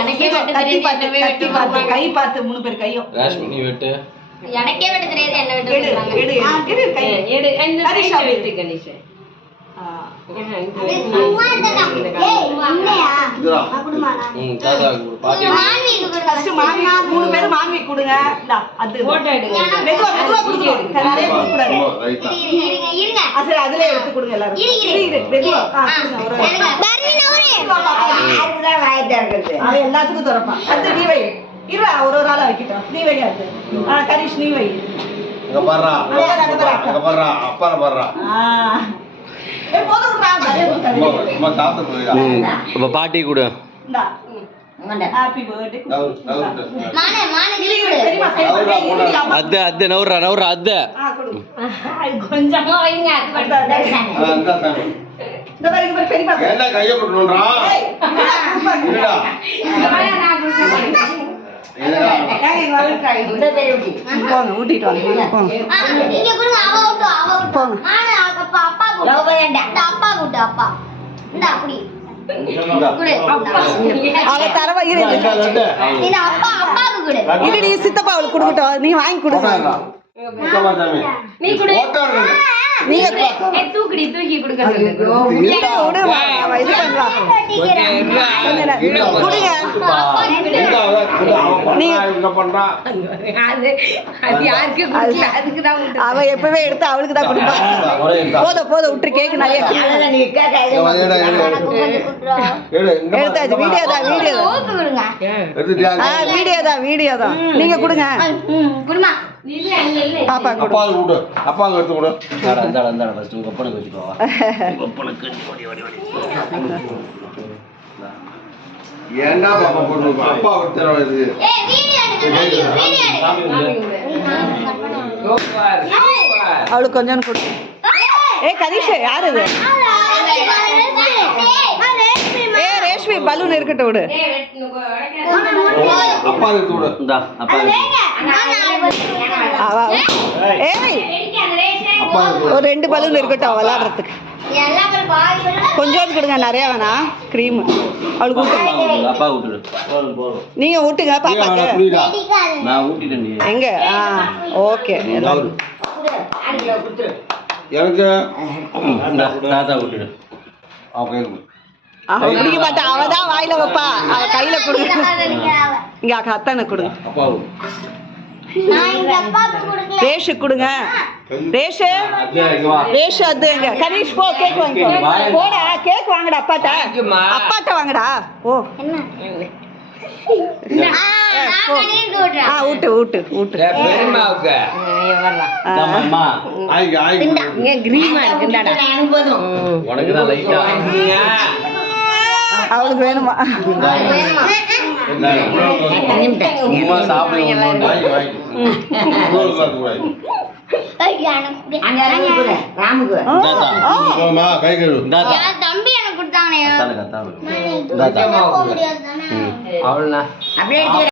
எனக்கே கத்தி பார்த்து கை பார்த்து 3 பேர் கையும். ராஷ்மி நீ வெட்டு. எனக்கே வெட்ட தெரியாது என்ன வெட்ட சொல்றாங்க. எடு கை எடு இந்த கனிஷா வெட்டு கனிஷா. சும்மா இருக்கடா. ஏய் அண்ணையா அப்படிமாடா. தாத்தா பாட்டி மாமிக்கு கொடுங்க. ஃபர்ஸ்ட் மாமி 3 பேர் மாமி கொடுங்க. இந்தா அது போட்டோ எடுங்க. மெதுவா கொடுங்க. நிறைய கொடுக்க கூடாது. இருங்க. சரி அதிலே எடுத்து கொடுங்க எல்லாரும். இரு மெதுவா கொடுங்க ஒரு. பர்வீன் அவரே. யாருக்குதான் வாயிட்டா இருக்குது? அவ எல்லாத்துக்கும் தரப்பா. அது நீ வை. இரு ஒரு ஆளா வைக்கிட்டோம். நீ வை அது. கரிஷ் நீ வை. இங்க பாறா. இங்க பாறா. அப்பா பாறா. ஏய் போடுறா நிறைய கொடுங்க. அம்மா தாத்தா போயிடா. அப்ப பாட்டி கூட. இந்தா. Happy birthday. மானே நீ கொடு. அத்தை நவுறா அத்தை. கொடு. கொஞ்சமா வைங்க. அந்த தாங்க. இந்த பாருங்க பெரியப்பா. ஏண்டா கைய போடுறா? ஏய் இல்லடா. நான் கொடுக்கிறேன். போங்க ஊட்டிட்டு வாங்க. நீங்க கொடுங்க. அவ விட்டு மானே அப்பா கொடு. அப்பா கொடு அப்பா. இந்த அப்படி குடு. அவ தரவா இரு. நீ அப்பாக்கு கொடு. இரு நீ சித்தப்பா அவளுக்கு கொடுக்கட்டும். நீ வாங்கி கொடுங்க. நீ கொடு. நீங்க தூக்கி கொடுக்க சொல்லுங்க. விடு அவ இது பண்றா. கொடுங்க. நீங்க பண்றா. அது யாருக்கு கொடுக்கல. அதுக்கு தான் அவ எப்பவே எடுத்து அவளுக்கு தான் கொடுப்பா. போத விட்டு கேக் நிறைய எடுத்தாச்சு. வீடியோ தான் நீங்க கொடுங்க. குடுமா பாப்பா அப்பா கொடு. அப்பா எடுத்து கொடு. அந்த ஃபர்ஸ்ட் உங்க அப்பனுக்கு வெச்சுக்கோ. உங்க அப்பனுக்கு ஏண்டா பாப்பா போடுங்க. அப்பா விட்டுறோம் இது. ஏய் வீடியோ அவளுக்கு கொஞ்சம் கொடு. ஏய் கனிஷ் யார் இது? ஏய் ரேஷ்மி பலூன் இருக்கட்டும் விடு. அப்பா எடுத்து கொடு. இந்தா அப்பா. ஏய் ஒரு 2 பலூன் இருக்கட்டும் விளையாடுறதுக்கு. கொஞ்சோண்டு கொடுங்க. நிறைய வேணாம். கிரீம் அவளுக்கு ஊட்டுங்க. அப்பா ஊட்டுடு. நீங்க ஊட்டுங்க பாப்பாக்கு. நான் ஊட்டிட்டேன். எங்க ஓகே. எனக்கு தாத்தா ஊட்டிடு. அவ குடிக்க மாட்டா. அவதான் வாயில வைப்பா. அவ கையில கொடுங்க. இங்க அத்தானை கொடுங்க. அப்பா ரேஷு கொடுங்க. ரேஷு அது எங்க கணேஷ் போ கேக் வாங்கிக்கோ. போடா கேக் வாங்கடா. அப்பாட்ட வாங்கடா. ஓ ஊட்டு. அவளுக்கு வேணுமா? தம்பி எனக்கு கொடுத்தாங்க.